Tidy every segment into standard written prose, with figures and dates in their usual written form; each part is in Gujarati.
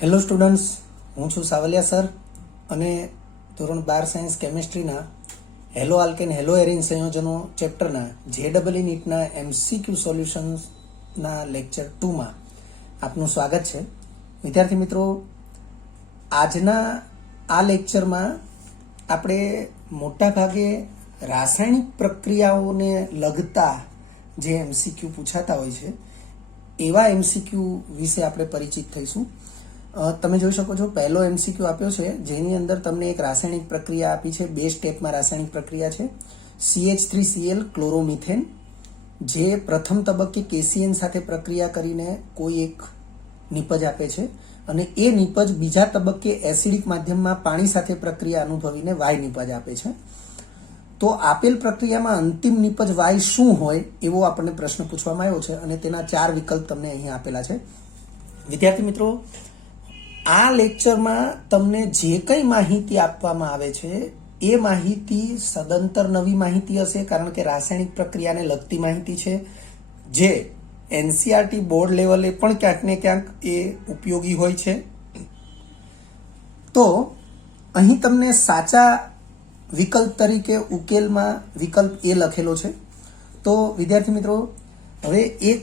હેલો સ્ટુડન્ટ્સ, હું છું સાવલિયા સર અને ધોરણ 12 સાયન્સ કેમિસ્ટ્રીના હેલો આલ્કેન હેલો એરિન સંયોજનો ચેપ્ટરના JEE નીટના MCQ સોલ્યુશન્સના લેક્ચર 2માં આપનું સ્વાગત છે. વિદ્યાર્થી મિત્રો, આજના આ લેક્ચરમાં આપણે મોટા ભાગે રાસાયણિક પ્રક્રિયાઓને લગતા જે MCQ પૂછાતા હોય છે એવા MCQ વિશે આપણે પરિચિત થઈશું. તમે જોઈ શકો છો, પહેલો MCQ આપ્યો છે જેની અંદર તમને એક રાસાયણિક પ્રક્રિયા આપી છે. 2 સ્ટેપમાં રાસાયણિક પ્રક્રિયા છે. CH3Cl ક્લોરોમિથેન, જે પ્રથમ તબક્કે KCN સાથે પ્રક્રિયા કરીને કોઈ એક નિપજ આપે છે અને એ નિપજ બીજા તબક્કે એસિડિક માધ્યમમાં પાણી સાથે પ્રક્રિયા અનુભવીને Y નિપજ આપે છે. તો આપેલ પ્રક્રિયામાં અંતિમ નિપજ Y શું હોય એવો આપણને પ્રશ્ન પૂછવામાં આવ્યો છે અને તેના 4 વિકલ્પ તમને અહીં આપેલા છે. વિદ્યાર્થી મિત્રો, આ લેક્ચરમાં તમને જે કંઈ માહિતી આપવામાં આવે છે એ માહિતી સદંતર નવી માહિતી હશે, કારણ કે રાસાયણિક પ્રક્રિયાને લગતી માહિતી છે જે NCERT બોર્ડ લેવલે પણ ક્યાંક ને ક્યાંક એ ઉપયોગી હોય છે. તો અહીં તમને સાચા વિકલ્પ તરીકે ઉકેલમાં વિકલ્પ એ લખેલો છે. તો વિદ્યાર્થી મિત્રો, હવે એક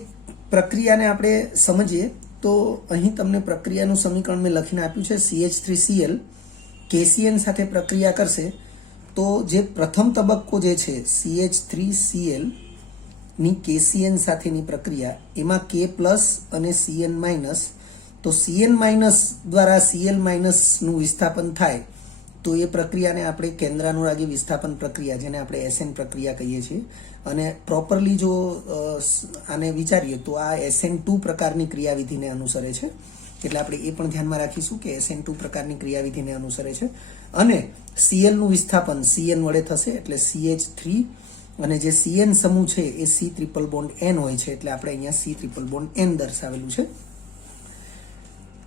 પ્રક્રિયાને આપણે સમજીએ. તો અહીં તમને પ્રક્રિયાનું સમીકરણ મેં લખીને આપ્યું છે. CH3Cl KCN સાથે પ્રક્રિયા કરશે તો જે પ્રથમ તબક્કો જે છે CH3Cl ની KCN સાથેની પ્રક્રિયા, એમાં K પ્લસ અને Cn માઇનસ, તો Cn માઇનસ દ્વારા Cl માઇનસનું વિસ્થાપન થાય તો એ પ્રક્રિયાને આપણે કેન્દ્રાનુરાગી વિસ્થાપન પ્રક્રિયા, જેને આપણે SN પ્રક્રિયા કહીએ છીએ. અને પ્રોપરલી જો આને વિચારીએ તો આ SN2 પ્રકારની ક્રિયાવિધિને અનુસરે છે. એટલે આપણે એ પણ ધ્યાનમાં રાખીશું કે SN2 પ્રકારની ક્રિયાવિધિને અનુસરે છે. અને Clનું વિસ્થાપન Cn વડે થશે, એટલે CH3, અને જે Cn સમૂહ છે એ C ટ્રિપલ બોન્ડ N હોય છે, એટલે આપણે અહીંયા C ટ્રિપલ બોન્ડ N દર્શાવેલું છે.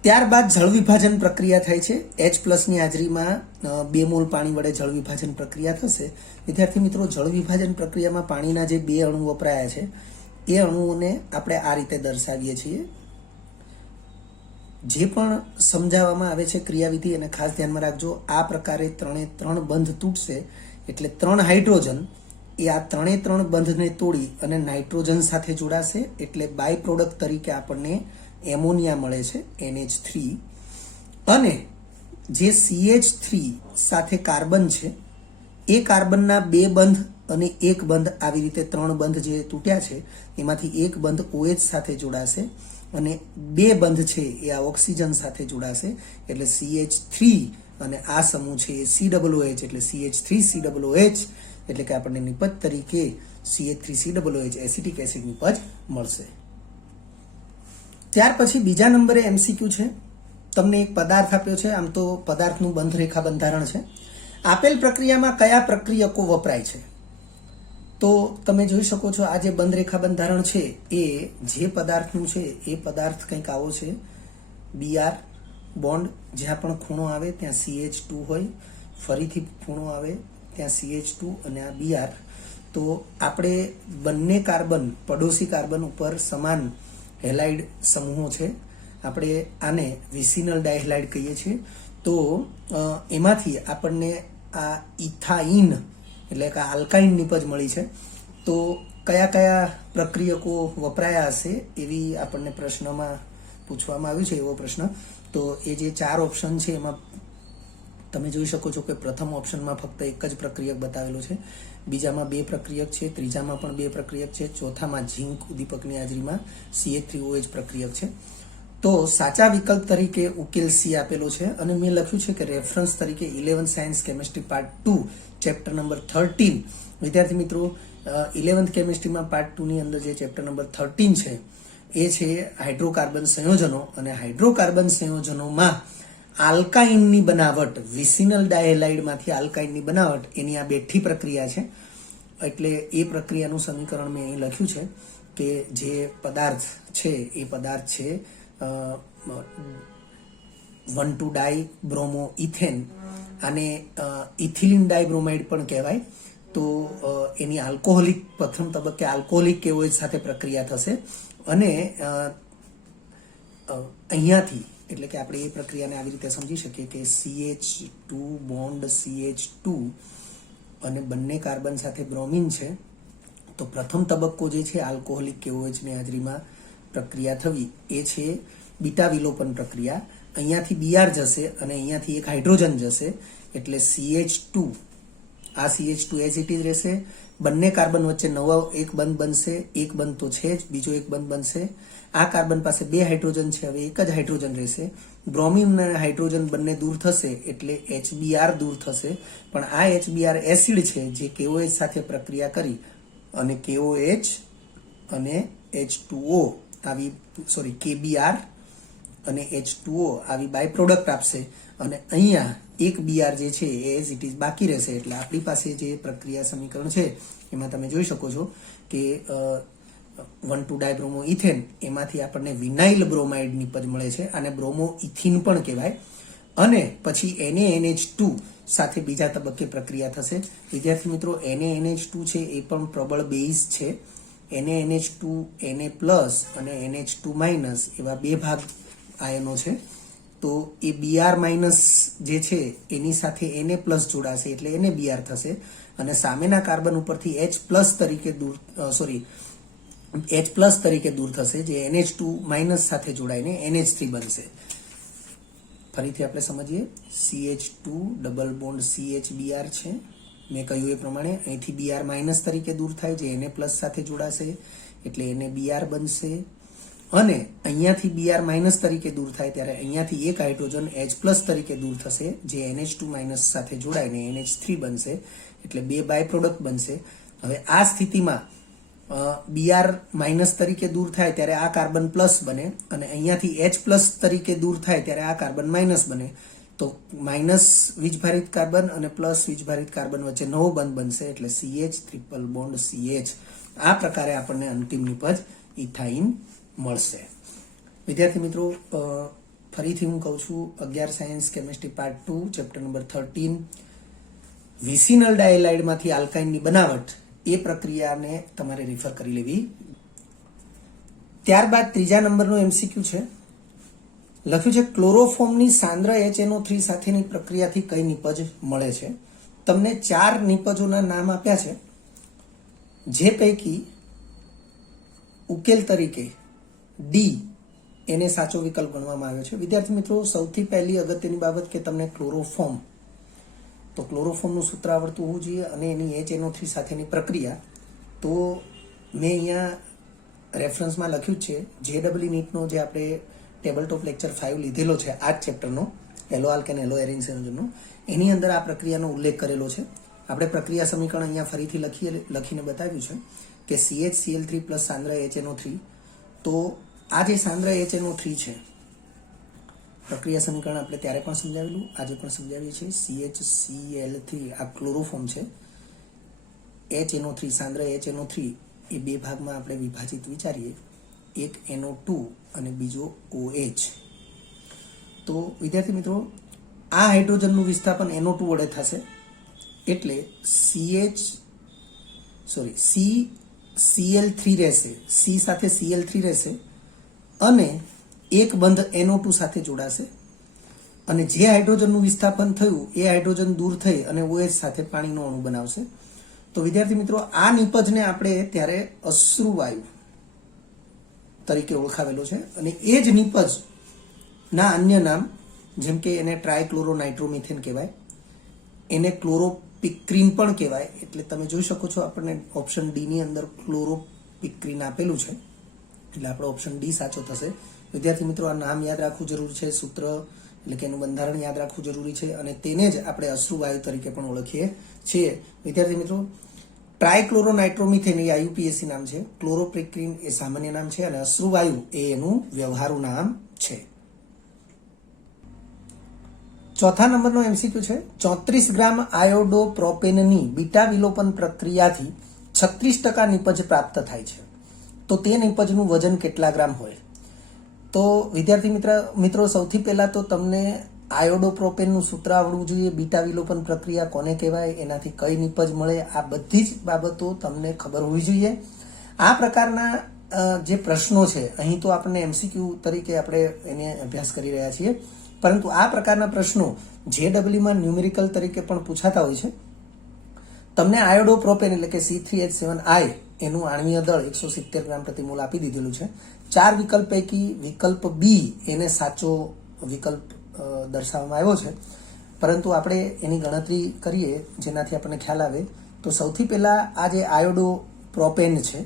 ત્યારબાદ જળ વિભાજન પ્રક્રિયા થાય છે. H+ ની હાજરીમાં 2 મોલ પાણી વડે જળ વિભાજન પ્રક્રિયા થશે. વિદ્યાર્થી મિત્રો, જળ વિભાજન પ્રક્રિયામાં પાણીના જે 2 અણુ વપરાયા છે એ અણુઓને આપણે આ રીતે દર્શાવીએ છીએ. જે પણ સમજાવવામાં આવે છે ક્રિયાવિધિ, અને ખાસ ધ્યાનમાં રાખજો, આ પ્રકારે 3 બંધ તૂટશે એટલે 3 હાઇડ્રોજન એ આ 3 બંધને તોડી અને નાઇટ્રોજન સાથે જોડાશે, એટલે બાય પ્રોડક્ટ તરીકે આપણને એમોનિયા મળે છે, NH3. અને જે CH3 સાથે કાર્બન છે એ કાર્બનના 2 બંધ અને 1 બંધ, આવી રીતે 3 બંધ જે તૂટ્યા છે એમાંથી 1 બંધ OH સાથે જોડાશે અને 2 બંધ છે એ આ ઓક્સિજન સાથે જોડાશે, એટલે CH3 અને આ સમૂહ છે એ COOH, એટલે CH3COOH, એટલે કે આપણને નિપજ તરીકે CH3COOH એસિટિક એસિડ નિપજ મળશે. ત્યાર પછી બીજા નંબરે MCQ છે. તમને એક પદાર્થ આપ્યો છે. આમ તો પદાર્થનું બંધ રેખા બંધારણ છે. આપેલ પ્રક્રિયામાં કયા પ્રક્રિયકો વપરાય છે? તો તમે જોઈ શકો છો, આ જે બંધ રેખા બંધારણ છે એ જે પદાર્થનું છે એ પદાર્થ કંઈક આવો છે. Br બોન્ડ, જ્યાં પણ ખૂણો આવે ત્યાં CH2 હોય, ફરીથી ખૂણો આવે ત્યાં CH2 અને આ Br. તો આપણે બંને કાર્બન, પડોશી કાર્બન ઉપર સમાન હેલાઇડ સમૂહો છે. આપણે આને વિસિનલ ડાયહેલાઇડ કહીએ છીએ. તો એમાંથી આપણને આ ઇથાઇન, એટલે કે આલ્કાઇન નિપજ મળી છે. તો કયા કયા પ્રક્રિયકો વપરાયા હશે એવી આપણને પ્રશ્નમાં પૂછવામાં આવ્યું છે, એવો પ્રશ્ન. તો એ જે 4 ઓપ્શન છે એમાં તમે જોઈ શકો છો કે પ્રથમ ઓપ્શનમાં ફક્ત એક જ પ્રક્રિયક બતાવેલો છે, બીજામાં 2 પ્રક્રિયક છે, ત્રીજામાં પણ 2 પ્રક્રિયક છે, ચોથામાં ઝીંક ઉદ્દીપકની હાજરીમાં CH3OH પ્રક્રિયક છે. તો સાચા વિકલ્પ તરીકે ઉકેલ C આપેલો છે અને મેં લખ્યું છે કે રેફરન્સ તરીકે 11th science chemistry part 2 chapter number 13. વિદ્યાર્થી મિત્રો, 11th કેમિસ્ટ્રીમાં પાર્ટ 2 ની અંદર જે ચેપ્ટર નંબર 13 છે એ છે હાઇડ્રોકાર્બન સંયોજનો, અને હાઇડ્રોકાર્બન સંયોજનોમાં આલ્કાઇનની બનાવટ, વિસિનલ ડાયહેલાઇડમાંથી આલ્કાઇનની બનાવટ, એની આ બેઠી પ્રક્રિયા છે. એટલે એ પ્રક્રિયાનું સમીકરણ મેં અહીં લખ્યું છે કે જે પદાર્થ છે એ પદાર્થ છે 1,2-ડાયબ્રોમો ઇથેન, આને ઇથિલિન ડાયબ્રોમાઇડ પણ કહેવાય. તો એની આલ્કોહોલિક, પ્રથમ તબક્કે આલ્કોહોલિક KOH સાથે પ્રક્રિયા થશે અને અહીંયાથી એટલે કે આપણે એ પ્રક્રિયાને આવી રીતે સમજી શકીએ કે CH2 બોન્ડ CH2 અને બંને કાર્બન સાથે બ્રોમિન છે. તો પ્રથમ તબક્કો જે છે આલ્કોહોલિક કે OH ની હાજરીમાં પ્રક્રિયા થવી એ છે બીટા વિલોપન પ્રક્રિયા. અહીંયાથી Br જશે અને અહીંયાથી એક હાઇડ્રોજન જશે એટલે CH2 આ CH2 એઝ ઇટ ઇઝ રહેશે. બંને કાર્બન વચ્ચે નવો એક બંધ બનશે. એક બંધ તો છે જ, બીજો એક બંધ બનશે. આ કાર્બન પાસે 2 હાઇડ્રોજન છે, હવે એક જ હાઇડ્રોજન રહેશે. બ્રોમિન અને હાઇડ્રોજન બંને દૂર થશે એટલે HBr દૂર થશે. પણ આ HBr એસિડ છે જે KOH સાથે પ્રક્રિયા કરી અને KOH અને H2O આવી KBr અને H2O આવી બાય પ્રોડક્ટ આપશે અને અહીંયા એક Br જે છે એ એઝ ઇટ ઇઝ બાકી રહેશે. એટલે આપણી પાસે જે પ્રક્રિયા સમીકરણ છે એમાં તમે જોઈ શકો છો કે 1,2 ડાયબ્રોમો ઇથેન એમાંથી આપણને વિનાઇલ બ્રોમાઇડ નિપજ મળે છે અને બ્રોમો ઇથિન પણ કહેવાય. અને પછી NaNH2 સાથે બીજા તબક્કે પ્રક્રિયા થશે. વિદ્યાર્થી મિત્રો, NaNH2 છે એ પણ પ્રબળ બેઝ છે. NaNH2 Na+ અને NH2- એવા 2 ભાગ આયનો છે. તો એ Br- જે છે એની સાથે Na+ જોડાશે એટલે NaBr થશે અને સામેના કાર્બન ઉપરથી H+ તરીકે દૂર થશે જે NH2- સાથે જોડાઈને NH3 બનશે. ફરીથી આપણે સમજીએ, CH2 ડબલ બોન્ડ CHBr છે. મેં કહ્યું એ પ્રમાણે અહીંથી Br- તરીકે દૂર થાય જે Na+ સાથે જોડાશે એટલે NaBr બનશે. અને અહીંયાથી Br- તરીકે દૂર થાય ત્યારે અહીંયાથી એક હાઇડ્રોજન H+ તરીકે દૂર થશે જે NH2- સાથે જોડાઈને NH3 બનશે એટલે 2 બાય પ્રોડક્ટ બનશે. હવે આ સ્થિતિમાં Br- તરીકે દૂર થાય ત્યારે આ કાર્બન પ્લસ બને અને અહીંયાથી H+ તરીકે દૂર થાય ત્યારે આ કાર્બન માઇનસ બને. તો માઇનસ વીજભારિત કાર્બન અને પ્લસ વીજભારિત કાર્બન વચ્ચે નવો બંધ બનશે એટલે CH ટ્રિપલ બોન્ડ CH. આ પ્રકારે આપણને અંતિમ નિપજ ઇથાઇન મળશે. વિદ્યાર્થી મિત્રો, ફરીથી હું કહું છું 11 science chemistry part 2 chapter number 13 vicinal ડાયલાઇડમાંથી આલ્કાઇનની બનાવટ એ પ્રક્રિયાને તમારે રિફર કરી લેવી. ત્યારબાદ ત્રીજા નંબરનો MCQ છે. લખ્યું છે ક્લોરોફોર્મની સાંદ્ર HNO3 સાથેની પ્રક્રિયાથી કઈ નિપજ મળે છે. તમને 4 નિપજોના નામ આપ્યા છે જે પૈકી ઉકેલ તરીકે ડી એને સાચો વિકલ્પ ગણવામાં આવ્યો છે. વિદ્યાર્થી મિત્રો, સૌથી પહેલી અગત્યની બાબત કે તમને ક્લોરોફોર્મનું સૂત્ર આવડતું હોવું જોઈએ અને એની HNO3 સાથેની પ્રક્રિયા. તો મેં અહીંયા રેફરન્સમાં લખ્યું છે JEE નીટનો જે આપણે ટેબલટોપ લેક્ચર 5 લીધેલો છે આ જ ચેપ્ટરનો એલો આલ્કેન એલો એરિન સંયોજનનો, એની અંદર આ પ્રક્રિયાનો ઉલ્લેખ કરેલો છે. આપણે પ્રક્રિયા સમીકરણ અહીંયા ફરીથી લખીને બતાવ્યું છે કે CHCl3 પ્લસ સાંદ્ર HNO3. તો આ જે સાંદ્ર HNO3 છે પ્રક્રિયા સમીકરણ આપણે ત્યારે પણ સમજાવેલું, આજે પણ સમજાવીએ છીએ. CHCl3 આ ક્લોરોફોર્મ છે. HNO3 સાંદ્ર HNO3 એ 2 ભાગમાં આપણે વિભાજિત વિચારીએ, એક NO2 અને બીજો OH. તો વિદ્યાર્થી મિત્રો, આ હાઇડ્રોજનનું વિસ્થાપન NO2 વડે થશે એટલે CCl3 રહેશે, C સાથે Cl3 રહેશે અને એક બંધ NO2 સાથે જોડાશે અને જે હાઇડ્રોજનનું વિસ્થાપન થયું એ હાઇડ્રોજન દૂર થઈ અને OH સાથે પાણીનો અણુ બનાવશે. તો વિદ્યાર્થી મિત્રો, આ નિપજને આપણે ત્યારે અશ્રુવાયુ તરીકે ઓળખાવેલો છે અને એ જ નિપજના અન્ય નામ જેમ કે એને ટ્રાયક્લોરોનાઇટ્રોમિથેન કહેવાય, એને ક્લોરોપિક્રીન પણ કહેવાય. એટલે તમે જોઈ શકો છો આપણને ઓપ્શન ડી ની અંદર ક્લોરોપિક્રીન આપેલું છે એટલે આપણો ઓપ્શન ડી સાચો થશે. વિદ્યાર્થી મિત્રો, આ નામ યાદ રાખવું જરૂરી છે, સૂત્ર એટલે કે એનું બંધારણ યાદ રાખવું જરૂરી છે અને તેને જ આપણે અશ્રુવાયુ તરીકે પણ ઓળખીએ છીએ. વિદ્યાર્થી મિત્રો, ટ્રાયક્લોરોનાઇટ્રોમિથેન એ IUPAC નામ છે, ક્લોરોપિક્રીન એ સામાન્ય નામ છે અને અશ્રુવાયુ એ એનું વ્યવહારુ નામ છે. ચોથા નંબરનો MCQ છે. 34 ગ્રામ આયોડો પ્રોપેનની બીટા વિલોપન પ્રક્રિયાથી 36% નિપજ પ્રાપ્ત થાય છે. તો તે નિપજનું વજન કેટલા ગ્રામ હોય? તો વિદ્યાર્થી મિત્રો, સૌથી પહેલા તો તમને આયોડો પ્રોપેનનું સૂત્ર આવડવું જોઈએ. બીટા વિલોપન પ્રક્રિયા કોને કહેવાય, એનાથી કઈ નિપજ મળે, આ બધી જ બાબતો તમને ખબર હોવી જોઈએ. આ પ્રકારના જે પ્રશ્નો છે અહીં તો આપણને એમસીક્યુ તરીકે આપણે એને અભ્યાસ કરી રહ્યા છીએ, પરંતુ આ પ્રકારના પ્રશ્નો જેડબલ્યુમાં ન્યુમેરિકલ તરીકે પણ પૂછાતા હોય છે. તમને આયોડોપ્રોપેન એટલે કે C3H7I એનું આણ્વીય દળ 170 ગ્રામ પ્રતિ મોલ આપી દીધેલું છે. 4 વિકલ્પ પૈકી વિકલ્પ બી એને સાચો વિકલ્પ દર્શાવવામાં આવ્યો છે, પરંતુ આપણે એની ગણતરી કરીએ જેનાથી આપણને ખ્યાલ આવે. તો સૌથી પહેલા આ જે આયોડોપ્રોપેન છે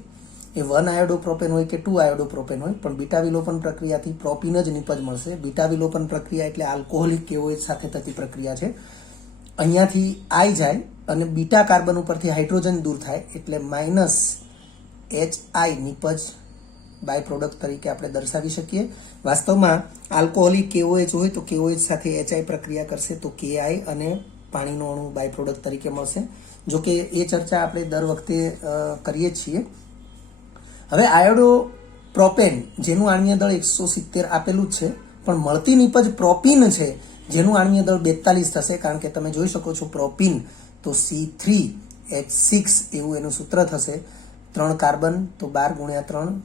એ 1 આયોડોપ્રોપેન હોય કે 2 આયોડોપ્રોપેન હોય, પણ બીટા વિલોપન પ્રક્રિયાથી પ્રોપીન જ નિપજ મળશે. બીટા વિલોપન પ્રક્રિયા એટલે આલ્કોહોલિક કેઓએચ સાથે થતી પ્રક્રિયા છે. અહીંયાથી આઈ જાય અને બીટા કાર્બન ઉપરથી હાઇડ્રોજન દૂર થાય એટલે -HI નિપજ બાય પ્રોડક્ટ તરીકે આપણે દર્શાવી શકીએ. વાસ્તવમાં આલ્કોહોલિક KOH હોય તો KOH સાથે HI પ્રક્રિયા કરશે તો KI અને પાણીનો અણુ બાય પ્રોડક્ટ તરીકે મળશે. જો કે એ ચર્ચા આપણે દર વખતે કરીએ છીએ. હવે આયોડો પ્રોપેન જેનું આણ્વીય દળ 170 આપેલું જ છે, પણ મળતી નિપજ પ્રોપીન છે જેનું આણ્વીય દળ 42 થશે, કારણ કે તમે જોઈ શકો છો પ્રોપીન તો C3H6 એવું એનું સૂત્ર થશે. 3 કાર્બન તો 12 ગુણ્યા 3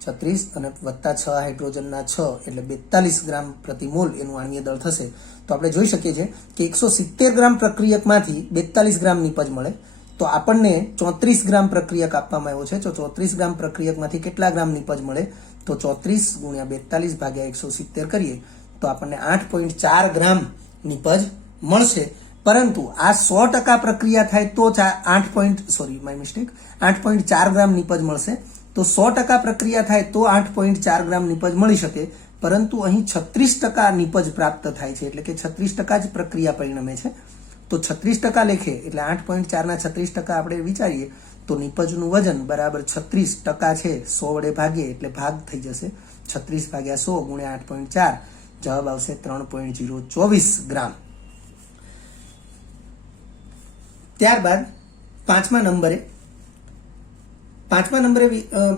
36 અને વત્તા 6 હાઇડ્રોજનના 6 એટલે 42 ગ્રામ પ્રતિ મોલ એનું આણ્વીય દળ થશે. તો આપણે જોઈ શકીએ છીએ કે 170 ગ્રામ પ્રક્રિયકમાંથી 42 ગ્રામ નિપજ મળે. તો આપણને 34 ગ્રામ પ્રક્રિયક આપવામાં આવ્યો છે. તો 34 ગ્રામ પ્રક્રિયકમાંથી કેટલા ગ્રામ નિપજ મળે? તો 34 ગુણ્યા 42 ભાગ્યા 170 કરીએ તો આપણને 8.4 ગ્રામ નિપજ મળશે. પરંતુ આ 100% પ્રક્રિયા થાય તો 8.4 ગ્રામ નિપજ મળશે. તો 100% પ્રક્રિયા થાય તો 8.4 ગ્રામ નિપજ મળી શકે, પરંતુ અહીં 36% નિપજ પ્રાપ્ત થાય છે, એટલે કે 36% જ પ્રક્રિયા પરિણમે છે. તો 36% લેખે એટલે 8.4 ના 36% આપણે વિચારીએ તો નિપજનું વજન બરાબર 36% છે, 100 વડે ભાગીએ એટલે ભાગ થઈ જશે. 36 ભાગ્યા 100 ગુણ્યા 8.4 જવાબ આવશે 3.024 ગ્રામ. ત્યારબાદ પાંચમા નંબરે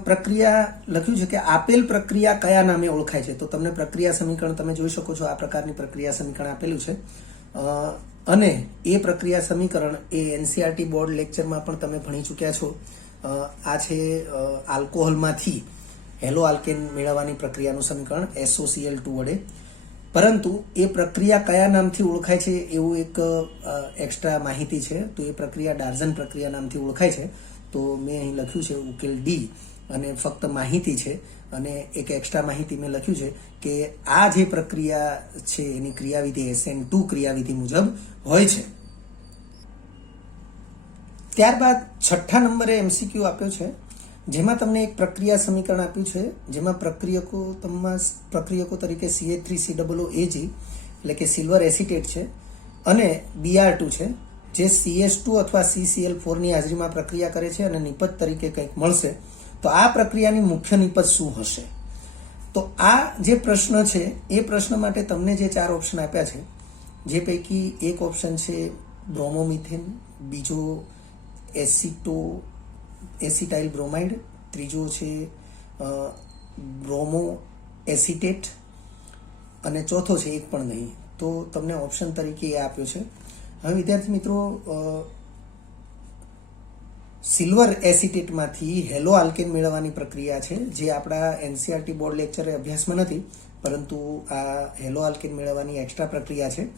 પ્રક્રિયા લખ્યું છે કે આપેલ પ્રક્રિયા કયા નામે ઓળખાય છે. તો તમને પ્રક્રિયા સમીકરણ તમે જોઈ શકો છો, આ પ્રકારની પ્રક્રિયા સમીકરણ આપેલું છે. અને એ પ્રક્રિયા સમીકરણ એ NCERT બોર્ડ લેક્ચરમાં પણ તમે ભણી ચૂક્યા છો. આ છે આલ્કોહોલમાંથી હેલો આલ્કેન મેળવવાની પ્રક્રિયાનું સમીકરણ SOCl2 વડે. પરંતુ એ પ્રક્રિયા કયા નામથી ઓળખાય છે એવું એક એક્સ્ટ્રા માહિતી છે. તો એ પ્રક્રિયા ડાર્ઝન પ્રક્રિયા નામથી ઓળખાય છે. તો મેં અહીં લખ્યું છે ઉકેલ ડી, અને ફક્ત માહિતી છે. અને એક એક્સ્ટ્રા માહિતી મેં લખ્યું છે કે આ જે પ્રક્રિયા છે એની ક્રિયાવિધિ SN2 ક્રિયાવિધિ મુજબ હોય છે. ત્યારબાદ 6થા નંબરે MCQ આપ્યો છે, જેમાં તમને એક પ્રક્રિયા સમીકરણ આપ્યું છે, જેમાં પ્રક્રિયકો તરીકે CH3COOAG એટલે કે સિલ્વર એસિટેટ છે અને Br2 છે, જે CS2 અથવા CCl4 ની હાજરીમાં પ્રક્રિયા કરે છે અને નિપજ તરીકે કંઈક મળશે. તો આ પ્રક્રિયાની મુખ્ય નિપજ શું હશે? તો આ જે પ્રશ્ન છે એ પ્રશ્ન માટે તમને જે 4 ઓપ્શન આપ્યા છે, જે પૈકી એક ઓપ્શન છે બ્રોમોમિથેન, બીજો એસિટાઇલ બ્રોમાઇડ, ત્રીજો છે બ્રોમો એસિટેટ અને ચોથો છે એક પણ નહીં. તો તમને ઓપ્શન તરીકે એ આપ્યો છે. હવે વિદ્યાર્થી મિત્રો, સિલ્વર એસિટેટમાંથી હેલો આલ્કેન મેળવવાની પ્રક્રિયા છે, જે આપણા NCERT બોર્ડ લેક્ચરે અભ્યાસમાં નથી, પરંતુ આ હેલો આલ્કેન મેળવવાની એક્સ્ટ્રા પ્રક્રિયા છે.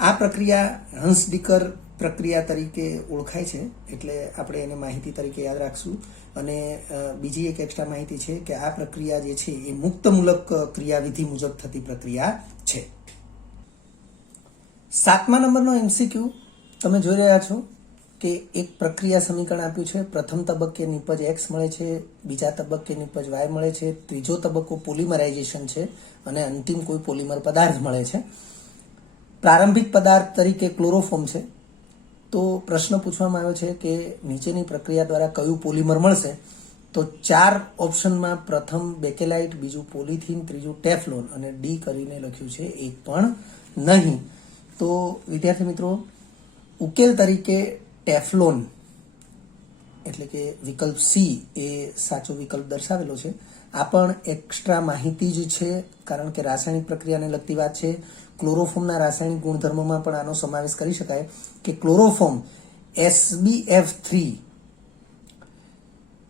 આ પ્રક્રિયા હંસ-ડીકર પ્રક્રિયા તરીકે ઓળખાય છે, એટલે આપણે એને માહિતી તરીકે યાદ રાખશું. અને બીજી એક એક્સ્ટ્રા માહિતી છે કે આ પ્રક્રિયા જે છે એ મુક્તમૂલક ક્રિયાવિધિ મુજબ થતી પ્રક્રિયા છે. 7મા નંબરનો MCQ તમે જોઈ રહ્યા છો કે એક પ્રક્રિયા સમીકરણ આપ્યું છે. પ્રથમ તબક્કે નિપજ X મળે છે, બીજા તબક્કે નિપજ Y મળે છે, ત્રીજો તબક્કો પોલિમરાઇઝેશન છે અને અંતિમ કોઈ પોલિમર પદાર્થ મળે છે. પ્રારંભિક પદાર્થ તરીકે ક્લોરોફોર્મ છે. તો પ્રશ્ન પૂછવામાં આવ્યો છે કે નીચેની પ્રક્રિયા દ્વારા કયું પોલિમર મળશે? તો 4 ઓપ્શનમાં પ્રથમ બેકેલાઇટ, બીજું પોલિથીન, ત્રીજું ટેફલોન અને ડી કરીને લખ્યું છે એક પણ નહીં. તો વિદ્યાર્થી મિત્રો, ઉકેલ તરીકે ટેફલોન એટલે કે વિકલ્પ સી એ સાચો વિકલ્પ દર્શાવેલો છે. આ પણ એક્સ્ટ્રા માહિતી જ છે, કારણ કે રાસાયણિક પ્રક્રિયાને લગતી વાત છે. ક્લોરોફોર્મના રાસાયણિક ગુણધર્મોમાં પણ આનો સમાવેશ કરી શકાય કે ક્લોરોફોર્મ SbF3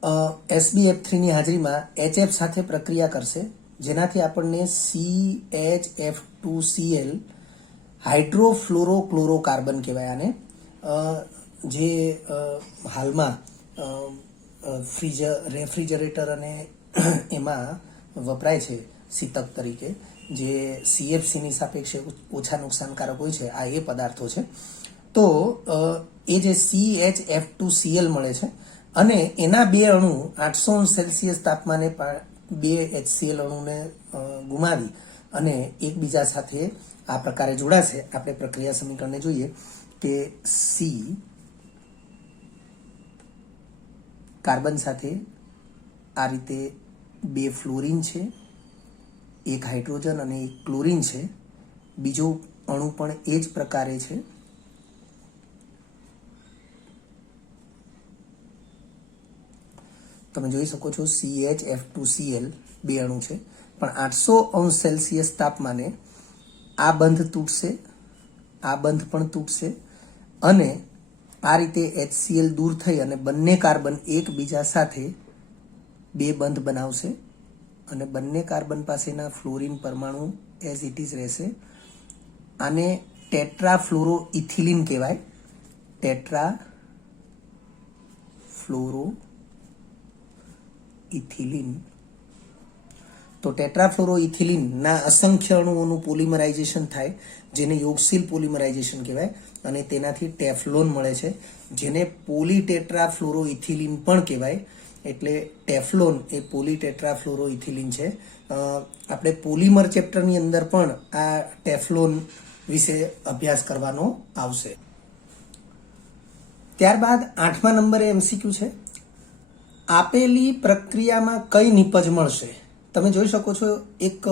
SbF3 ની હાજરીમાં HF સાથે પ્રક્રિયા કરશે, જેનાથી આપણને CHF2Cl હાઇડ્રોફ્લોરોક્લોરોકાર્બન કહેવાય આને, જે હાલમાં રેફ્રિજરેટર અને એમાં વપરાય છે શીતક તરીકે, જે CFCની સાપેક્ષે ઓછા નુકસાનકારક હોય છે. આ એ પદાર્થો છે. તો એ જે CHF2Cl મળે છે અને એના બે અણુ 800°C તાપમાને બે HCl અણુને ગુમાવી અને એકબીજા સાથે આ પ્રકારે જોડાશે. આપણે પ્રક્રિયા સમીકરણને જોઈએ કે C કાર્બન સાથે આ રીતે બે ફ્લોરિન છે, એક હાઇડ્રોજન અને એક ક્લોરિન છે. બીજો અણુ પણ એ જ પ્રકારે છે. તમે જોઈ શકો છો CHF2Cl બે અણુ છે, પણ 800°C તાપમાને આ બંધ તૂટશે, આ બંધ પણ તૂટશે અને આ રીતે HCl દૂર થઈ અને બંને કાર્બન એકબીજા સાથે બે બંધ બનાવશે અને બંને કાર્બન પાસેના ફ્લોરિન પરમાણુ એઝ ઇટ ઇઝ રહેશે. આને ટેટ્રાફ્લોરોઇથિલિન કહેવાય, ટેટ્રાફ્લોરોઇથિલિન. તો ટેટ્રાફ્લોરોઇથિલિનના અસંખ્ય અણુઓનું પોલિમરાઇઝેશન થાય, જેને યોગશીલ પોલિમરાઇઝેશન કહેવાય અને તેનાથી ટેફલોન મળે છે, જેને પોલીટેટ્રાફ્લોરોઇથિલિન પણ કહેવાય. એટલે ટેફલોન એ પોલીટેટ્રાફ્લોરોઇથિલિન છે. આપણે પોલિમર ચેપ્ટરની અંદર પણ આ ટેફલોન વિશે અભ્યાસ કરવાનો આવશે. ત્યારબાદ 8મા નંબરે MCQ છે, આપેલી પ્રક્રિયામાં કઈ નિપજ મળશે? તમે જોઈ શકો છો એક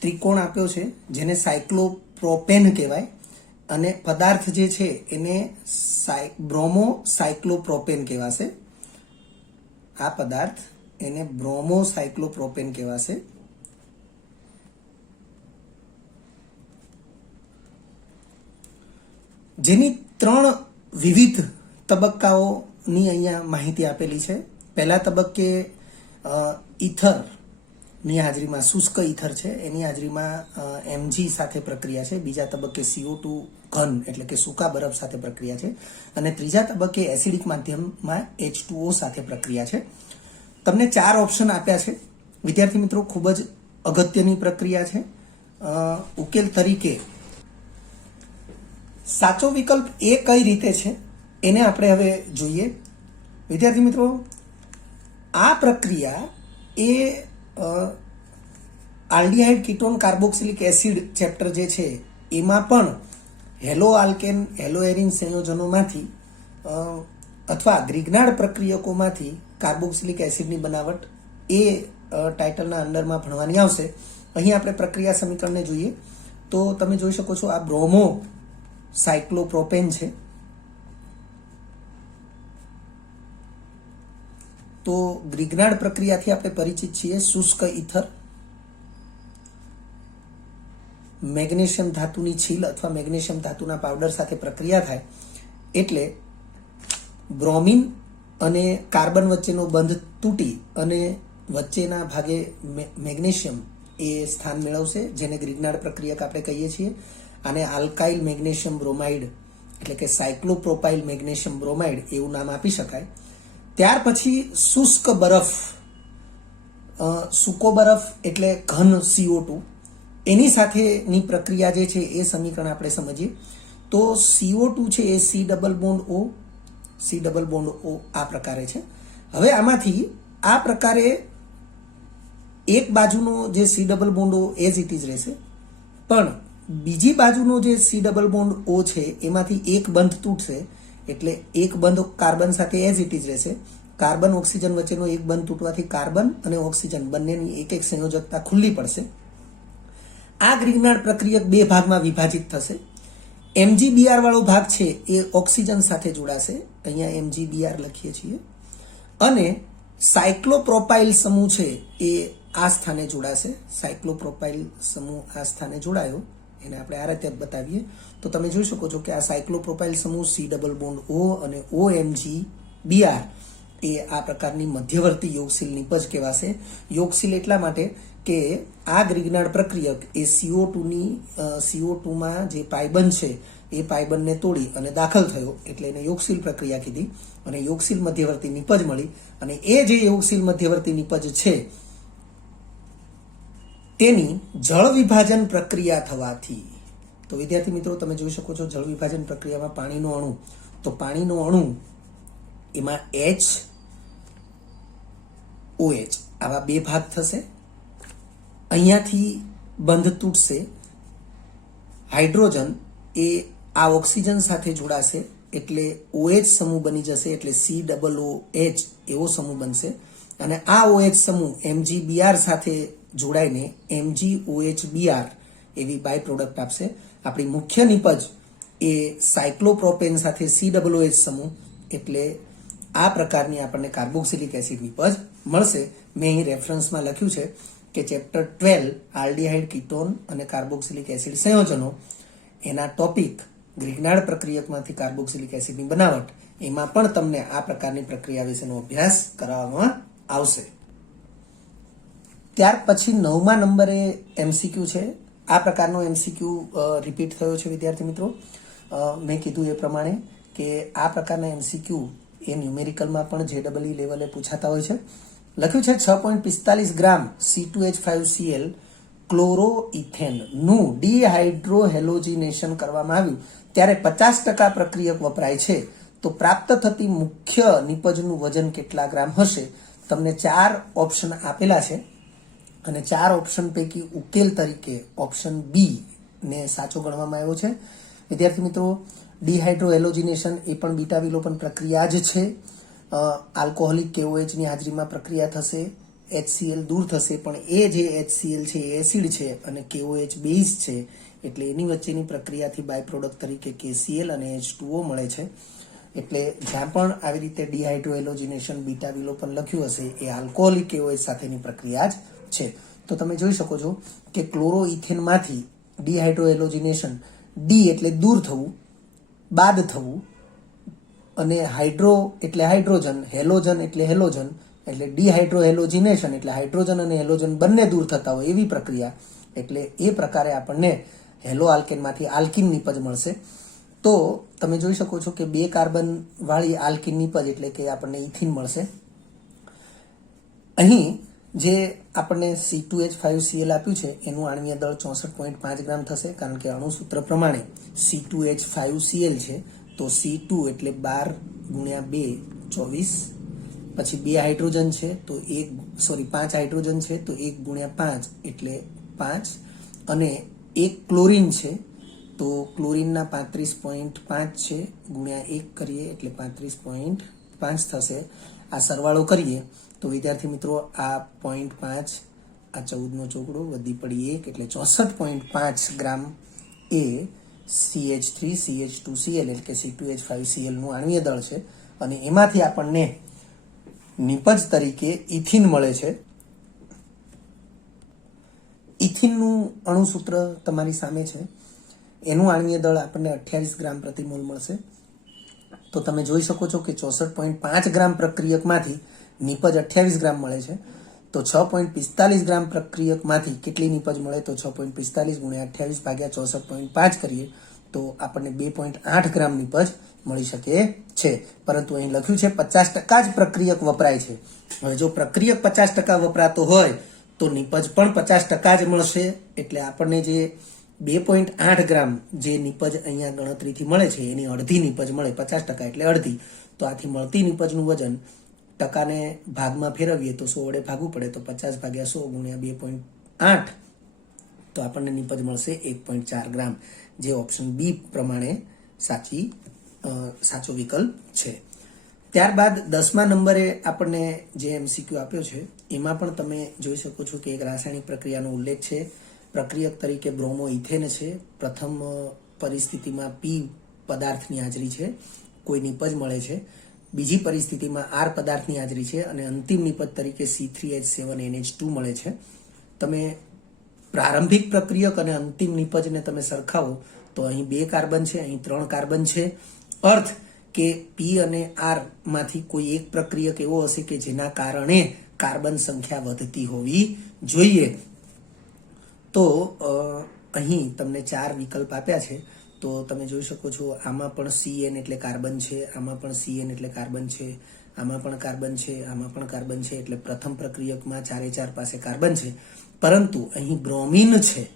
ત્રિકોણ આપ્યો છે જેને સાયક્લોપ્રોપેન કહેવાય અને પદાર્થ જે છે એને બ્રોમો સાયક્લોપ્રોપેન કહેવાશે. આ પદાર્થ એને બ્રોમો સાયક્લોપ્રોપેન કહેવાશે. જેની 3 વિવિધ તબક્કાઓની અહીંયા માહિતી આપેલી છે. પહેલા તબક્કે ઇથરની હાજરીમાં, શુષ્ક ઇથર છે એની હાજરીમાં Mg સાથે પ્રક્રિયા છે. બીજા તબક્કે CO2 ઘન એટલે કે સૂકા બરફ સાથે પ્રક્રિયા છે અને ત્રીજા તબક્કે એસિડિક માધ્યમમાં H2O સાથે પ્રક્રિયા છે. તમને 4 ઓપ્શન આપ્યા છે. વિદ્યાર્થી મિત્રો, ખૂબ જ અગત્યની પ્રક્રિયા છે. ઉકેલ તરીકે સાચો વિકલ્પ એ કઈ રીતે છે એને આપણે હવે જોઈએ. વિદ્યાર્થી મિત્રો, આ પ્રક્રિયા એ aldehyde ketone carboxylic acid chapter જે છે એમાં પણ હેલો આલ્કેન હેલો એરિન સંયોજનોમાંથી અથવા ગ્રિગ્નાર્ડ પ્રક્રિયકોમાંથી કાર્બોક્સિલિક એસિડની બનાવટ એ ટાઇટલના અંડરમાં ભણવાની આવશે. અહીં આપણે પ્રક્રિયા સમીકરણને જોઈએ તો તમે જોઈ શકો છો આ બ્રોમો સાયક્લોપ્રોપેન છે. તો ગ્રિગ્નાર્ડ પ્રક્રિયાથી આપણે પરિચિત છીએ. શુષ્ક ઇથર, મેગ્નેશિયમ ધાતુની છીલ અથવા મેગ્નેશિયમ ધાતુના પાવડર સાથે પ્રક્રિયા થાય એટલે બ્રોમિન અને કાર્બન વચ્ચેનો બંધ તૂટી અને વચ્ચેના ભાગે મેગ્નેશિયમ એ સ્થાન મેળવશે, જેને ગ્રિગ્નાર્ડ પ્રક્રિયક આપણે કહીએ છીએ. આને આલ્કાઇલ મેગ્નેશિયમ બ્રોમાઇડ એટલે કે સાયક્લોપ્રોપાઇલ મેગ્નેશિયમ બ્રોમાઇડ એવું નામ આપી શકાય. ત્યાર પછી શુષ્ક બરફ, સૂકો બરફ એટલે ઘન CO2, એની સાથેની પ્રક્રિયા જે છે એ સમીકરણ આપણે સમજીએ તો CO2 છે એ C ડબલ બોન્ડ O આ પ્રકારે છે. હવે આમાંથી આ પ્રકારે એક બાજુનો જે C double bond O as it is રહેશે, પણ બીજી બાજુનો જે C ડબલ બોન્ડ O છે એમાંથી એક બંધ તૂટશે એટલે એક બંધ કાર્બન સાથે એઝ ઇટ ઇઝ રહેશે. કાર્બન ઓક્સિજન વચ્ચેનો એક બંધ તૂટવાથી કાર્બન અને ઓક્સિજન બંનેની એક એક સંયોજકતા ખુલ્લી પડશે. આ ગ્રિગ્નાર્ડ પ્રક્રિયક બે ભાગમાં વિભાજિત થશે. MgBr વાળો ભાગ છે એ ઓક્સિજન સાથે જોડાશે, અહીંયા MgBr લખીએ છીએ, અને સાયક્લોપ્રોપાઇલ સમૂહ છે એ આ સ્થાને જોડાશે. સાયક્લોપ્રોપાઇલ સમૂહ આ સ્થાને જોડાયો, એને આપણે આ રીતે બતાવીએ તો તમે જોઈ શકો છો કે આ સાયક્લોપ્રોપાઇલ સમૂહ C ડબલ બોન્ડ O અને OMgBr એ આ પ્રકારની મધ્યવર્તી યોગશીલ નિપજ કહેવાશે. યોગશીલ એટલા માટે કે આ ગ્રિગ્નાર્ડ પ્રક્રિયક એ CO2માં જે પાયબંધ છે એ પાયબંધને તોડી અને દાખલ થયો એટલે એને યોગશીલ પ્રક્રિયા કીધી અને યોગશીલ મધ્યવર્તી નિપજ મળી. અને એ જે યોગશીલ મધ્યવર્તી નિપજ છે તેની જળ વિભાજન પ્રક્રિયા થવાથી, તો વિદ્યાર્થી મિત્રો તમે જોઈ શકો છો જળ વિભાજન પ્રક્રિયામાં પાણીનો અણુ, તો પાણીનો અણુ એમાં HOH આવા બે ભાગ થશે. અહીંયાથી બંધ તૂટશે, હાઇડ્રોજન એ આ ઓક્સિજન સાથે જોડાશે એટલે OH સમૂહ બની જશે એટલે COOH એવો સમૂહ બનશે અને આ OH સમૂહ MgBr સાથે જોડાઈને MgOHBr એવી બાય પ્રોડક્ટ આપશે. આપણી મુખ્ય નિપજ એ સાયક્લોપ્રોપેન સાથે COOH સમૂહ એટલે આ પ્રકારની આપણને કાર્બોક્સિલિક એસિડ નિપજ મળશે. મેં અહીં રેફરન્સમાં લખ્યું છે કે ચેપ્ટર 12 આલ્ડીહાઇડ કીટોન અને કાર્બોક્સિલિક એસિડ સંયોજનો એના ટોપિક ગ્રિગ્નાર્ડ પ્રક્રિયકમાંથી કાર્બોક્સિલિક એસિડની બનાવટ, એમાં પણ તમને આ પ્રકારની પ્રક્રિયા વિશેનો અભ્યાસ કરાવવામાં આવશે. ત્યાર પછી 9મા નંબરે MCQ છે. આ પ્રકારનો MCQ રિપીટ થયો છે વિદ્યાર્થી મિત્રો. મેં કીધું એ પ્રમાણે કે આ પ્રકારના MCQ એ ન્યુમેરિકલમાં પણ JEE લેવલે પૂછાતા હોય છે. લખ્યું છે 6.45 ગ્રામ C2H5Cl ક્લોરોઇથેનનું ડિહાઇડ્રોહેલોજિનેશન કરવામાં આવ્યું ત્યારે 50% પ્રક્રિયક વપરાય છે તો પ્રાપ્ત થતી મુખ્ય નિપજનું વજન કેટલા ગ્રામ હશે? તમને 4 ઓપ્શન આપેલા છે અને 4 ઓપ્શન પૈકી ઉકેલ તરીકે ઓપ્શન બી ને સાચો ગણવામાં આવ્યો છે. વિદ્યાર્થી મિત્રો, ડિહાઇડ્રોહેલોજિનેશન એ પણ બીટા વિલોપન પ્રક્રિયા જ છે. આલ્કોહોલિક KOH ની હાજરીમાં પ્રક્રિયા થશે, HCl દૂર થશે, પણ એ જે HCl છે એ એસિડ છે અને KOH બેઝ છે એટલે એની વચ્ચેની પ્રક્રિયાથી બાય પ્રોડક્ટ તરીકે KCl અને H2O મળે છે. એટલે જ્યાં પણ આવી રીતે ડિહાઇડ્રોહેલોજિનેશન બીટા વિલોપન લખ્યું હશે એ આલ્કોહોલિક KOH સાથેની પ્રક્રિયા જ છે. તો તમે જોઈ શકો છો કે ક્લોરોઇથેનમાંથી ડિહાઇડ્રોહેલોજિનેશન, ડી એટલે દૂર થવું, બાદ થવું, અને હાઇડ્રો એટલે હાઇડ્રોજન, હેલોજન એટલે હેલોજન, એટલે ડિહાઇડ્રોહેલોજિનેશન એટલે હાઇડ્રોજન અને હેલોજન બંને દૂર થતા હોય એવી પ્રક્રિયા. એટલે એ પ્રકારે આપણને હેલો આલ્કેનમાંથી આલ્કિન નિપજ મળશે. તો તમે જોઈ શકો છો કે 2 કાર્બન વાળી આલ્કિન નિપજ એટલે કે આપણને ઇથિન મળશે. અહીં જે આપણને C2H5Cl આપ્યું છે એનું આણ્વીય દળ 64.5 ગ્રામ થશે કારણ કે અણુસૂત્ર પ્રમાણે C2H5Cl છે તો C2 એટલે 12 ગુણ્યા 2 24, પછી 2 હાઇડ્રોજન છે તો 5 હાઇડ્રોજન છે તો 1 ગુણ્યા 5 એટલે 5 અને 1 ક્લોરીન છે તો ક્લોરીનના 35.5 છે ગુણ્યા 1 કરીએ એટલે 35.5 થશે. આ સરવાળો કરીએ તો વિદ્યાર્થી મિત્રો આ 0.5 આ 14નો ચોકડો વધી પડી 1 એટલે 64.5 ગ્રામ એ CH3CH2Cl એટલે કે C2H5Cl નું આણ્વીય દળ છે અને એમાંથી આપણને નિપજ તરીકે ઇથિન મળે છે. ઇથિનનું અણુસૂત્ર તમારી સામે છે. એનું આણ્વીય દળ આપણને 28 ગ્રામ પ્રતિ મોલ મળશે. તો તમે જોઈ શકો છો કે 64.5 ગ્રામ પ્રક્રિયકમાંથી નિપજ 28 ગ્રામ મળે છે. તો 6.45 ગ્રામ પ્રક્રિયકમાંથી કેટલી નિપજ મળે? તો 6.45 ગુણ્યા 28 ભાગ્યા 64.5 કરીએ તો આપણને 2.8 ગ્રામ નિપજ મળી શકે છે. પરંતુ અહીં લખ્યું છે 50% જ પ્રક્રિયક વપરાય છે. હવે જો પ્રક્રિયક 50% વપરાતો હોય તો નિપજ પણ 50% જ મળશે. એટલે આપણને જે 2.8 ગ્રામ જે નિપજ અહીંયા ગણતરીથી મળે છે એની અડધી નિપજ મળે, 50% એટલે અડધી. તો આથી મળતી નિપજનું વજન ટકાને ભાગમાં ફેરવીએ તો 100 વડે ભાગવું પડે તો 50 ભાગ્યા 100 ગુણ્યા 2.8 તો આપણને નિપજ મળશે 1.4 ગ્રામ, જે ઓપ્શન બી પ્રમાણે સાચો વિકલ્પ છે. ત્યારબાદ 10મા નંબરે આપણને જે MCQ આપ્યો છે એમાં પણ તમે જોઈ શકો છો કે એક રાસાયણિક પ્રક્રિયાનો ઉલ્લેખ છે. પ્રક્રિયક તરીકે બ્રોમો ઇથેન છે. પ્રથમ પરિસ્થિતિમાં P પદાર્થની હાજરી છે, કોઈ નિપજ મળે છે. બીજી પરિસ્થિતિમાં R પદાર્થની હાજરી છે અને અંતિમ નિપજ તરીકે C3H7NH2 મળે છે. તમે પ્રારંભિક પ્રક્રિયક અને અંતિમ નિપજને તમે સરખાવો તો અહીં 2 કાર્બન છે, અહીં 3 કાર્બન છે. અર્થ કે પી અને આર માંથી કોઈ એક પ્રક્રિયક એવો હશે કે જેના કારણે કાર્બન સંખ્યા વધતી હોવી જોઈએ. તો અહીં તમને 4 વિકલ્પ આપ્યા છે. તો તમે જોઈ શકો છો આમાં પણ CN એટલે કાર્બન છે, આમાં પણ CN એટલે કાર્બન છે, આમાં પણ કાર્બન છે, આમાં પણ કાર્બન છે. એટલે પ્રથમ પ્રક્રિયકમાં 4 પાસે કાર્બન છે. પરંતુ અહીં બ્રોમિન છે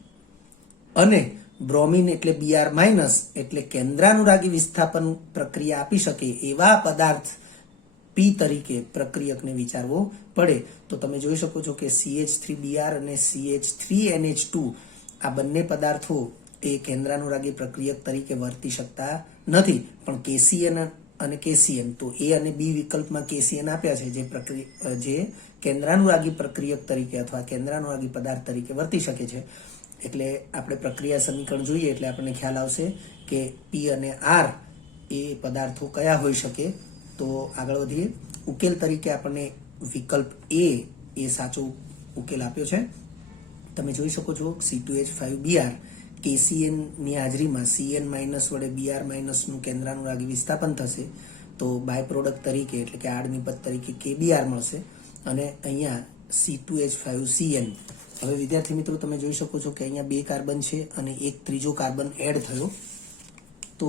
અને બ્રોમિન એટલે Br- એટલે કેન્દ્રાનુરાગી વિસ્થાપન પ્રક્રિયા આપી શકે એવા પદાર્થ પી તરીકે પ્રક્રિયકને વિચારવો પડે. તો તમે જોઈ શકો છો કે CH3Br અને CH3NH2 આ બંને પદાર્થો એ કેન્દ્રાનુરાગી પ્રક્રિયક તરીકે વર્તી શકતા નથી. પણ KCN અને KCN, તો A અને B વિકલ્પમાં KCN આપ્યા છે જે કેન્દ્રાનુરાગી પ્રક્રિયક તરીકે અથવા કેન્દ્રાનુરાગી પદાર્થ તરીકે વર્તી શકે છે. એટલે આપણે પ્રક્રિયા સમીકરણ જોઈએ એટલે આપણને ખ્યાલ આવશે કે P અને R એ પદાર્થો કયા હોઈ શકે. તો આગળ વધીએ. ઉકેલ તરીકે આપણને વિકલ્પ A એ સાચો ઉકેલ આપ્યો છે. તમે જોઈ શકો છો C2H5Br KCN ની હાજરીમાં CN- વડે Br- નું કેન્દ્રાનુરાગી વિસ્થાપન થશે. તો બાય પ્રોડક્ટ તરીકે એટલે કે આડ નિપજ તરીકે KBr મળશે અને અહીંયા C2H5CN. હવે વિદ્યાર્થી મિત્રો તમે જોઈ શકો છો કે અહીંયા 2 કાર્બન છે અને એક ત્રીજો કાર્બન એડ થયો. તો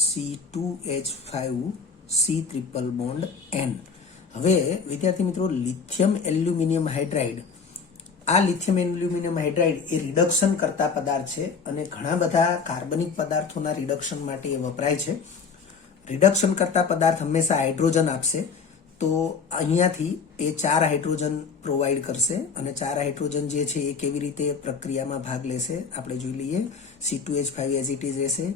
C2H5C ટ્રિપલ બોન્ડ N. હવે વિદ્યાર્થી મિત્રો લિથિયમ એલ્યુમિનિયમ હાઇડ્રાઇડ, આ લિથિયમ એલ્યુમિનિયમ હાઇડ્રાઇડ એ રિડક્શન કરતા પદાર્થ છે અને ઘણા બધા કાર્બનિક પદાર્થોના રિડક્શન માટે એ વપરાય છે. રિડક્શન કરતા પદાર્થ હંમેશા હાઇડ્રોજન આપશે. તો અહીંયાથી એ 4 હાઇડ્રોજન પ્રોવાઈડ કરશે અને 4 હાઇડ્રોજન જે છે એ કેવી રીતે પ્રક્રિયામાં ભાગ લેશે આપણે જોઈ લઈએ. C2H5 એઝ ઇટ ઇઝ રહેશે.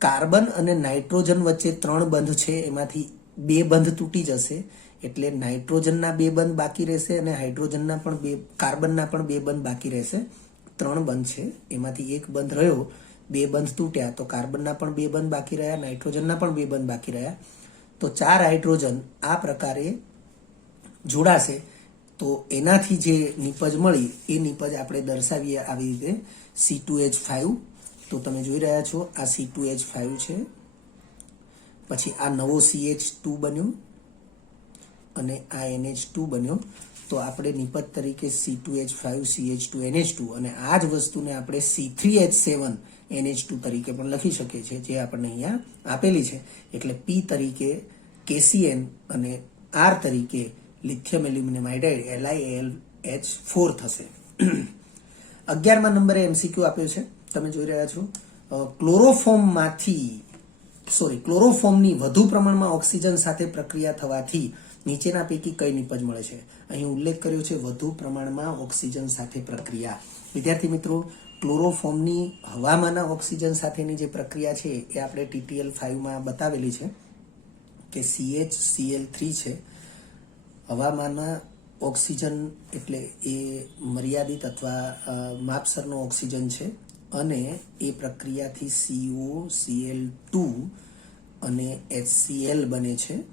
કાર્બન અને નાઇટ્રોજન વચ્ચે 3 બંધ છે, એમાંથી 2 બંધ તૂટી જશે. એટલે નાઇટ્રોજનના 2 બંધ બાકી રહેશે અને હાઇડ્રોજનના પણ કાર્બનના પણ 2 બંધ બાકી રહેશે. 3 બંધ છે, એમાંથી એક બંધ રહ્યો, 2 બંધ તૂટ્યા, તો કાર્બનના પણ 2 બંધ બાકી રહ્યા, નાઇટ્રોજનના પણ 2 બંધ બાકી રહ્યા. તો 4 હાઇડ્રોજન આ પ્રકારે જોડાશે. તો એનાથી જે નિપજ મળી એ નિપજ આપણે દર્શાવીએ આવી રીતે C2H5. તો તમે જોઈ રહ્યા છો આ C2H5 છે, પછી આ નવો CH2 બન્યો અને આ NH2 બન્યો. તો આપણે નિપજ તરીકે C2H5CH2NH2 અને આ જ વસ્તુને આપણે C3H7NH2 તરીકે પણ લખી શકીએ છીએ, જે આપણને અહીંયા આપેલી છે. એટલે P તરીકે KCN અને R તરીકે લિથિયમ એલ્યુમિનિયમ હાઇડ્રાઇડ LiAlH4 થશે. 11મા નંબરે MCQ આપ્યો છે, તમે જોઈ રહ્યા છો. ક્લોરોફોર્મની વધુ પ્રમાણમાં ઓક્સિજન સાથે પ્રક્રિયા થવાથી નીચેના પૈકી કઈ નિપજ મળે છે. અહીં ઉલ્લેખ કર્યો છે વધુ પ્રમાણમાં ઓક્સિજન સાથે પ્રક્રિયા. વિદ્યાર્થી મિત્રો, ક્લોરોફોર્મની હવામાંના ઓક્સિજન સાથેની જે પ્રક્રિયા છે એ આપણે TTL5માં બતાવેલી છે કે CHCl3 છે. હવામાંના ઓક્સિજન એટલે એ મર્યાદિત અથવા માપસરનો ઓક્સિજન છે અને એ પ્રક્રિયાથી COCl2 અને HCl બને છે.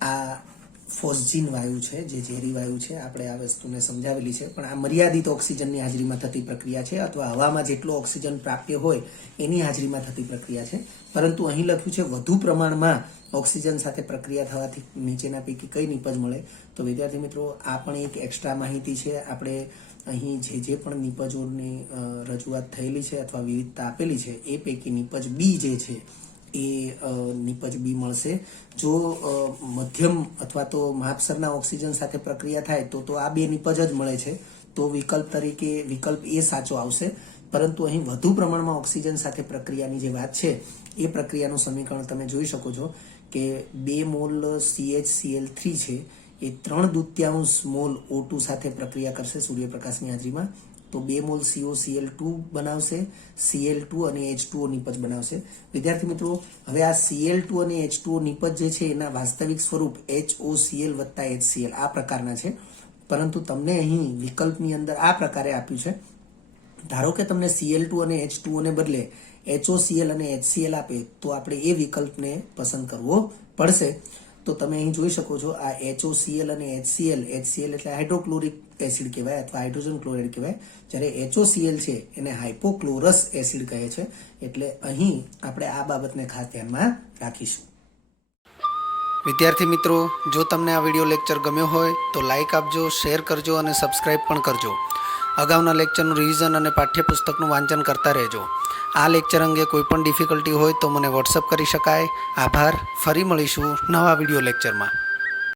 આ ફોસ્જીન વાયુ છે, જે ઝેરી વાયુ છે, આપણે આ વસ્તુને સમજાવેલી છે. પણ આ મર્યાદિત ઓક્સિજનની હાજરીમાં થતી પ્રક્રિયા છે અથવા હવામાં જેટલો ઓક્સિજન પ્રાપ્ય હોય એની હાજરીમાં થતી પ્રક્રિયા છે. પરંતુ અહીં લખ્યું છે વધુ પ્રમાણમાં ઓક્સિજન સાથે પ્રક્રિયા થવાથી નીચેના પૈકી કઈ નિપજ મળે. તો વિદ્યાર્થી મિત્રો, આ પણ એક એક્સ્ટ્રા માહિતી છે. આપણે અહીં જે પણ નિપજોની રજૂઆત થયેલી છે અથવા વિવિધતા આપેલી છે એ પૈકી નિપજ બી જે છે એ નિપજ બી મળશે. જો મધ્યમ અથવા તો માપસરના ઓક્સિજન સાથે પ્રક્રિયા થાય તો આ 2 નિપજ જ મળે છે. તો વિકલ્પ તરીકે વિકલ્પ એ સાચો આવશે. પરંતુ અહીં વધુ પ્રમાણમાં ઓક્સિજન સાથે પ્રક્રિયાની જે વાત છે એ પ્રક્રિયાનું સમીકરણ તમે જોઈ શકો છો કે 2 મોલ CHCl3 છે એ 3/2 મોલ O2 સાથે પ્રક્રિયા કરશે સૂર્યપ્રકાશની હાજરીમાં. તો 2 મોલ COCl2 બનાવશે, Cl2 અને H2O નિપજ બનાવશે. વિદ્યાર્થી મિત્રો, હવે આ Cl2 અને H2O નિપજ જે છે એના વાસ્તવિક સ્વરૂપ HOCl વત્તા HCl આ પ્રકારના છે. પરંતુ તમને અહીં વિકલ્પની અંદર આ પ્રકારે આપ્યું છે. ધારો કે તમને Cl2 અને H2O ને બદલે HOCl અને HCl આપે તો આપણે એ વિકલ્પને પસંદ કરવો પડશે. તો તમે અહીં જોઈ શકો છો આ HOCl અને HCl એટલે હાઇડ્રોક્લોરિક એસિડ કહેવાય અથવા હાઇડ્રોજન ક્લોરાઇડ કહેવાય, જ્યારે HOCl છે એને હાઇપોક્લોરસ એસિડ કહે છે. એટલે અહીં આપણે આ બાબતને ખાસ ધ્યાનમાં રાખીશું. વિદ્યાર્થી મિત્રો, જો તમને આ વિડીયો લેક્ચર ગમ્યો હોય તો લાઇક આપજો, શેર કરજો અને સબસ્ક્રાઇબ પણ કરજો. અગાઉના લેક્ચરનું રિવિઝન અને પાઠ્યપુસ્તકનું વાંચન કરતા રહેજો. આ લેક્ચર અંગે કોઈ પણ ડિફિકલ્ટી હોય તો મને વોટ્સઅપ કરી શકાય. આભાર. ફરી મળીશું નવા વિડીયો લેક્ચરમાં.